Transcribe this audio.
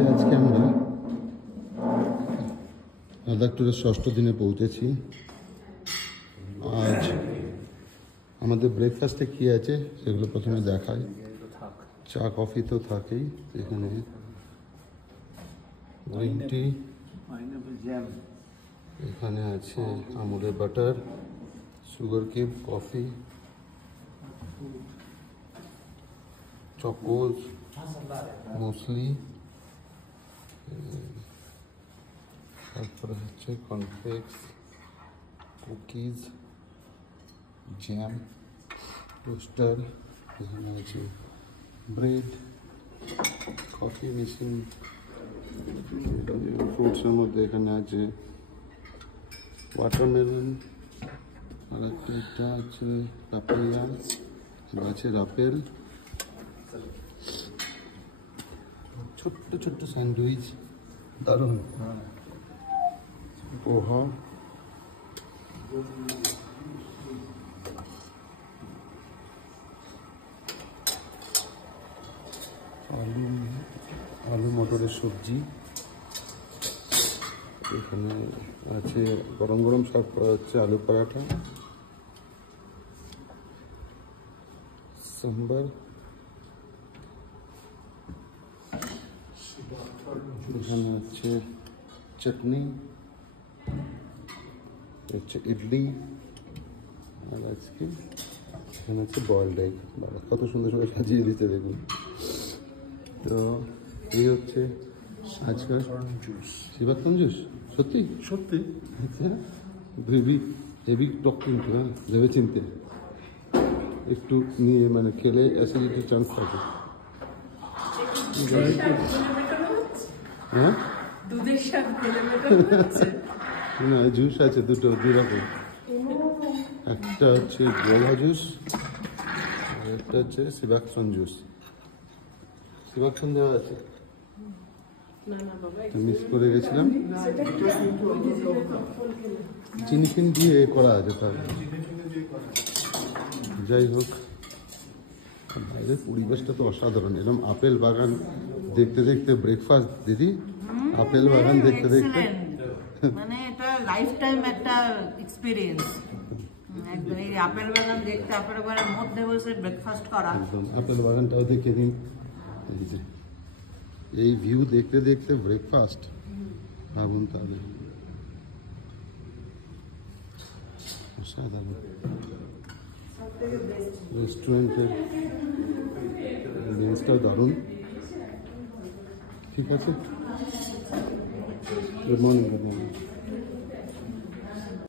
লাদাখে আজকে আমরা লাদাখ ট্যুরের ষষ্ঠ দিনে পৌঁছেছি। আজ আমাদের ব্রেকফাস্টে কী আছে সেগুলো প্রথমে দেখাই। চা কফি তো থাকেই, এখানে গ্রিন টি, এখানে আছে আমুলের butter, sugar cube, coffee, Chocos, muesli, তারপরে হচ্ছে কর্নফ্লেক্স, কুকিজ, জ্যাম, টোস্টার, এখানে আছে ব্রেড, কফি মেশিন, ফ্রুটসের মধ্যে এখানে আছে ওয়াটারমেলন, আর একটা আছে পাপায়া, আছে আপেল, ছোট্ট ছোট্ট স্যান্ডউইচ, দারুণ, পোহা, আলু মটরের সবজি, এখানে আছে গরম গরম সার্ভ করা হচ্ছে আলু পরাঠা, সাম্বার, এখানে আছে চাটনি, হচ্ছে ইডলি, আর আজকে এখানে আছে বয়েলড এগ। বাবা কত সুন্দর সুন্দর সাজিয়ে দিচ্ছে দেখুন। তো এই হচ্ছে আজকাল জুস, শিবাত্তম জুস। সত্যি সত্যি? আচ্ছা, হেভি হেভি টক কিন্তু, হ্যাঁ ভেবে চিনতে একটু নিয়ে মানে খেলে অ্যাসিডিটির চান্স থাকে। হ্যাঁ না, জুস আছে দুটো, দুই রকম, একটা হচ্ছে গোলা জুস আর একটা হচ্ছে শিবাক্ষণ জুস। শিবাক্ষণ দেওয়া আছে, মিস করে গেছিলাম। চিনি ফিনি দিয়ে করা আছে তাহলে। যাই হোক, বাইরের পরিবেশটা তো অসাধারণ। এরকম আপেল বাগান দেখতে দেখতে ব্রেকফাস্ট, দিদি আপেল বাগান দেখতে দেখতে মানে এটা লাইফ টাইম একটা এক্সপেরিয়েন্স। একদম এই আপেল বাগান দেখতে, আপেল বাগানের মধ্যে বসে ব্রেকফাস্ট করা, একদম আপেল বাগানটাও দেখে নিন। এই যে এই ভিউ দেখতে দেখতে ব্রেকফাস্ট, ভাবুন তাহলে, অসাধারণ। রেস্টুরেন্টের লেন্সটাও দারুণ। ঠিক আছে, গুড মর্নিং।